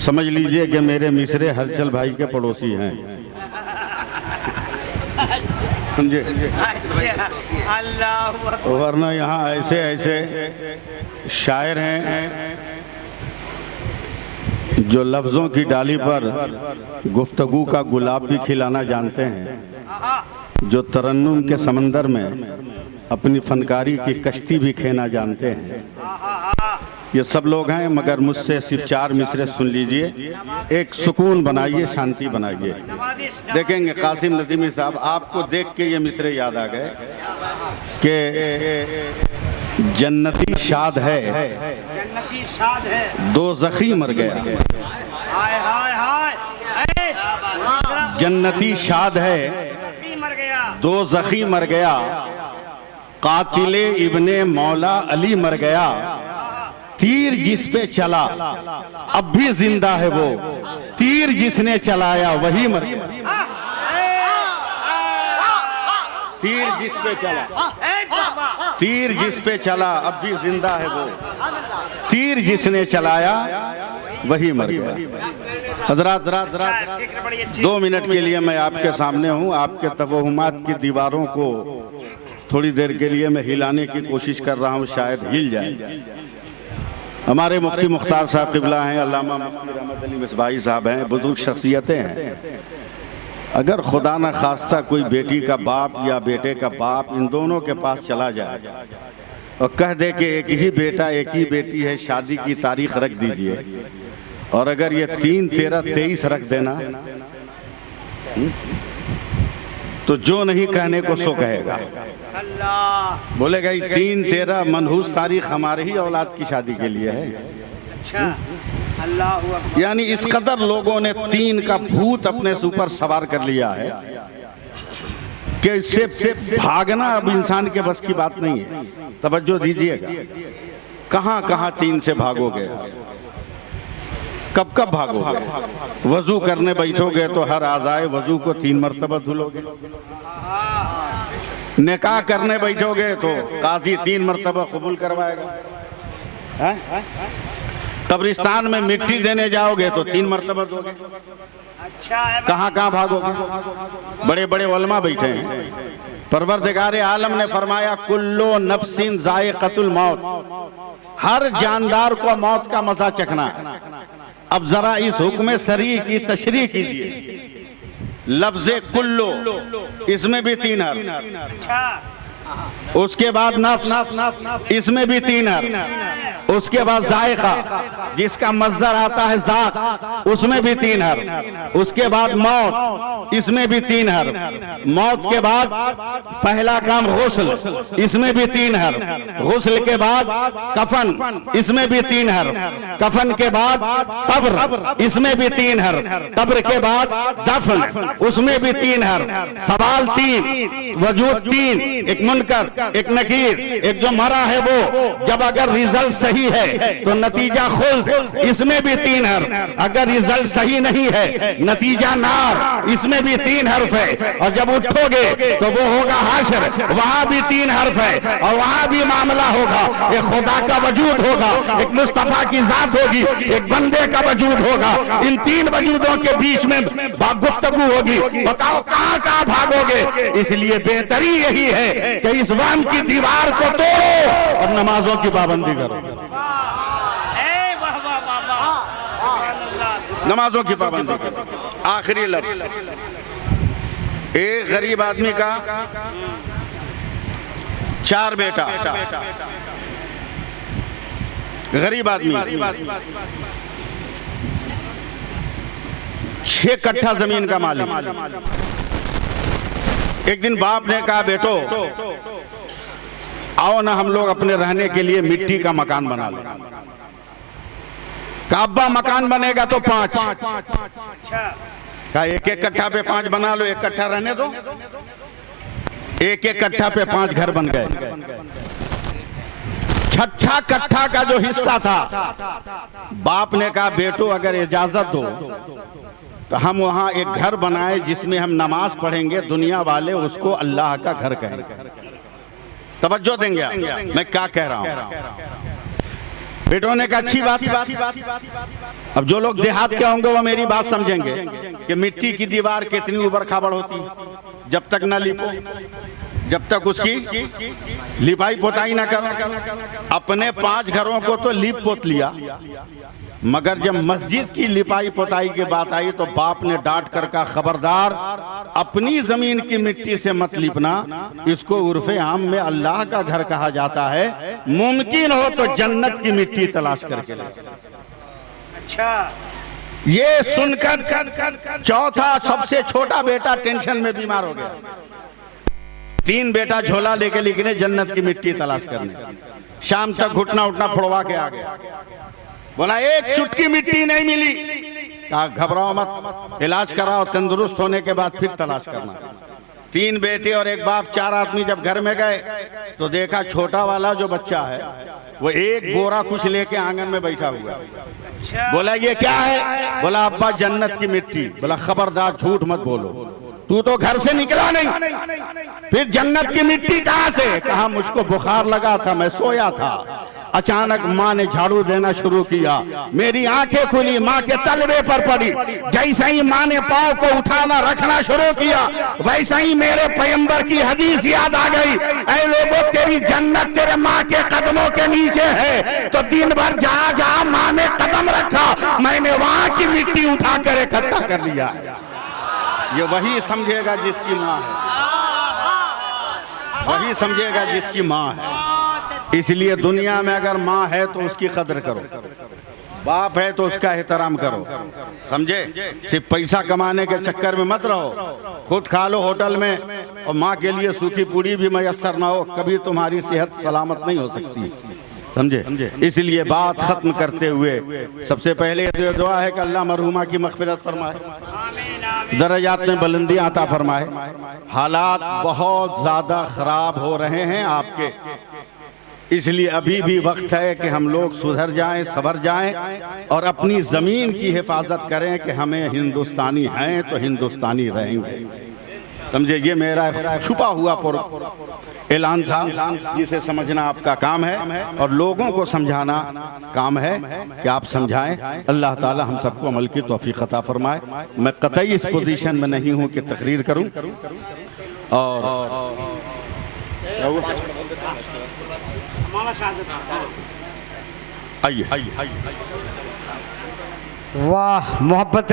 समझ लीजिए कि मेरे मिसरे हलचल भाई के पड़ोसी हैं, समझे। वरना यहाँ ऐसे ऐसे शायर हैं जो लफ्ज़ों की डाली पर गुफ्तगू का गुलाब भी खिलाना जानते हैं, जो तरन्नुम के समंदर में अपनी फनकारी की कश्ती भी खेना जानते हैं। ये सब लोग हैं, मगर मुझसे सिर्फ 4 मिसरे सुन लीजिए, एक सुकून बनाइए, शांति बनाइए। देखेंगे कासिम नदीमी साहब, आपको देख के ये मिसरे याद आ गए कि जन्नती शाद है, जन्नती शाद है, दो ज़ख़ी मर गया। हाय हाय हाय, जन्नती शाद है, मर गया, दो ज़ख़ी मर गया, कातिले इब्ने मौला अली मर गया, तीर जिस पे चला अब भी जिंदा है वो, तीर जिसने चलाया वही मर गया। तीर जिस पे चला, तीर जिस पे चला अब भी जिंदा है वो, तीर जिसने चलाया वही मर गया। हज़रात 2 मिनट के लिए मैं आपके सामने हूँ। आपके तवहुमात की दीवारों को थोड़ी देर के लिए मैं हिलाने की कोशिश कर रहा हूँ, शायद हिल जाए। हमारे मुफ्ती मुख्तार साहब क़िबला हैं, अल्लामा मुफ्ती रहमत अली मिसबाही साहब हैं, बुजुर्ग शख्सियतें हैं। अगर खुदा न खास्ता कोई बेटी का बाप या बेटे का बाप इन दोनों के पास चला जाए और कह दे कि एक ही बेटा एक ही बेटी है, शादी की तारीख रख दीजिए, और अगर ये 3, 13, 23 रख देना, तो जो नहीं कहने को सो कहेगा। बोलेगा 3, 13 मनहूस तारीख हमारे ही औलाद की शादी के लिए है। अच्छा, अल्लाह, यानी इस कदर लोगों ने 3 का भूत अपने से ऊपर सवार कर लिया है कि इससे भागना अब इंसान के बस की बात नहीं है। तवज्जो दीजिएगा, कहां कहां 3 से भागोगे, कब कब भागोगे। वजू करने बैठोगे तो हर आज़ाए वजू को 3 मरतबा धुलोगे। निकाह करने बैठोगे तो काजी 3 मरतबा कबूल करवाएगा। कब्रिस्तान में मिट्टी देने जाओगे तो 3 मरतबा दोगे। अच्छा, कहाँ कहाँ भागोगे। बड़े बड़े उलमा बैठे हैं। परवरदिगार आलम ने फरमाया कुल्लो नफ्सिन ज़ाइक़तुल मौत, हर जानदार को मौत का मजा चखना है। अब जरा इस हुक्म शरई की तशरीह कीजिए। लफ्ज़े कुल्लो, इसमें भी 3 हर्फ, उसके बाद नफ्स, इसमें भी 3 हर्फ, उसके बाद जायका जिसका मज़दर आता है ज़ात, उसमें भी 3 हर्फ, उसके बाद मौत, इसमें भी 3 हर्फ, मौत के बाद पहला काम गुस्ल, इसमें भी 3 हर्फ, गुस्ल के बाद कफन, इसमें भी 3 हर्फ, कफन के बाद कब्र, इसमें भी 3 हर्फ, कब्र के बाद दफन, उसमें भी 3 हर्फ, सवाल 3, वजूद 3, एक मुनकर, एक नकीर, एक जो मरा है वो। जब अगर रिजल्ट सही है तो नतीजा खुल्द, इसमें भी 3 हर्फ, अगर रिजल्ट सही नहीं है नतीजा नार, इसमें भी 3 हर्फ है। और जब उठोगे तो वो होगा हाशर, वहां भी 3 हर्फ है, और वहां भी मामला होगा। एक खुदा का वजूद होगा, एक मुस्तफा की जात होगी, एक बंदे का वजूद होगा। इन 3 वजूदों के बीच में गुफ्तगू होगी। बताओ कहां कहां भागोगे। इसलिए बेहतरी यही है कि इस वहम की दीवार को तोड़ो और नमाजों की पाबंदी करो। नमाजों की पाबंदी करो। आखिरी लफ्ज, एक गरीब आदमी का 4 बेटा, गरीब आदमी 6 कट्ठा जमीन का मालिक। एक दिन बाप ने कहा बेटो आओ ना हम लोग अपने रहने के लिए मिट्टी का मकान बना लें। काबा मकान बनेगा तो 5, कहा 1-1 कट्ठा पे 5 बना लो, 1 कट्ठा रहने दो। 1-1 कट्ठा पे 5 घर बन गए। 6ठा कट्ठा का जो हिस्सा था, बाप ने कहा बेटो अगर इजाजत दो तो हम वहां एक घर बनाए जिसमें हम नमाज पढ़ेंगे, दुनिया वाले उसको अल्लाह का घर कहेंगे। तवज्जो देंगे आप, मैं क्या कह रहा हूं। बेटों ने कहा अच्छी बात है। अब जो लोग देहात के होंगे वो मेरी बात समझेंगे कि मिट्टी की दीवार कितनी उबड़ खाबड़ होती है, जब तक न लिपो, जब तक उसकी लिपाई पोताई ना करो। अपने 5 घरों को तो लीप पोत लिया, मगर जब मस्जिद की लिपाई पोताई की बात आई तो बाप ने डांट कर कहा, खबरदार, अपनी जमीन की मिट्टी से मत लिपना, इसको उर्फे आम में अल्लाह का घर कहा जाता है, मुमकिन हो तो जन्नत की मिट्टी तलाश करके ले। अच्छा, ये सुनकर चौथा सबसे छोटा बेटा टेंशन में बीमार हो गया। 3 बेटा झोला लेके निकले जन्नत की मिट्टी तलाश करने। शाम तक घुटना उठना फोड़वा के आ गया। बोला एक चुटकी मिट्टी नहीं मिली। कहा घबराओ मत, इलाज कराओ, तंदुरुस्त होने के बाद फिर तलाश करना। 3 बेटे और एक बाप, 4 आदमी जब घर में गए तो देखा छोटा वाला जो बच्चा है वो एक बोरा कुछ लेके आंगन में बैठा हुआ। बोला ये क्या है? बोला अब्बा जन्नत की मिट्टी। बोला खबरदार झूठ मत बोलो, तू तो घर से निकला नहीं, फिर जन्नत की मिट्टी कहां से? कहा मुझको बुखार लगा था, मैं सोया था, अचानक माँ ने झाड़ू देना शुरू किया, मेरी आंखें खुली, माँ के तलवे पर पड़ी। जैसे ही माँ ने पाँव को उठाना रखना शुरू किया, वैसे ही मेरे पैगंबर की हदीस याद आ गई, ऐ लोगों तेरी जन्नत तेरे माँ के कदमों के नीचे है। तो दिन भर जहाँ जहाँ माँ ने कदम रखा, मैंने वहां की मिट्टी उठाकर इकट्ठा कर लिया। ये वही समझेगा जिसकी माँ है, वही समझेगा जिसकी माँ है। इसलिए दुनिया में अगर माँ है तो उसकी कदर करो, बाप है तो उसका एहतराम करो, समझे? सिर्फ पैसा कमाने के चक्कर में मत रहो, खुद खा लो होटल में और माँ के लिए सूखी पूरी भी मयसर ना हो, कभी तुम्हारी सेहत सलामत नहीं हो सकती, समझे? इसलिए बात खत्म करते हुए सबसे पहले ये दुआ है कि अल्लाह मरहुमा की मग़फ़िरत फरमाए, दर्जात में बुलंदी अता फरमाए। हालात बहुत ज्यादा खराब हो रहे हैं आपके, इसलिए अभी भी वक्त है कि हम लोग सुधर जाएं, सवर जाएं और अपनी जमीन की हिफाजत करें कि हमें हिंदुस्तानी हैं तो हिंदुस्तानी रहेंगे, समझे? ये मेरा छुपा हुआ ऐलान था, जिसे समझना आपका काम है और लोगों को समझाना काम है कि आप समझाएं। अल्लाह ताला हम सबको अमल की तौफीक अता फरमाए। मैं कतई इस पोजीशन में नहीं हूं कि तकरीर करूं और आइए वाह, मोहब्बत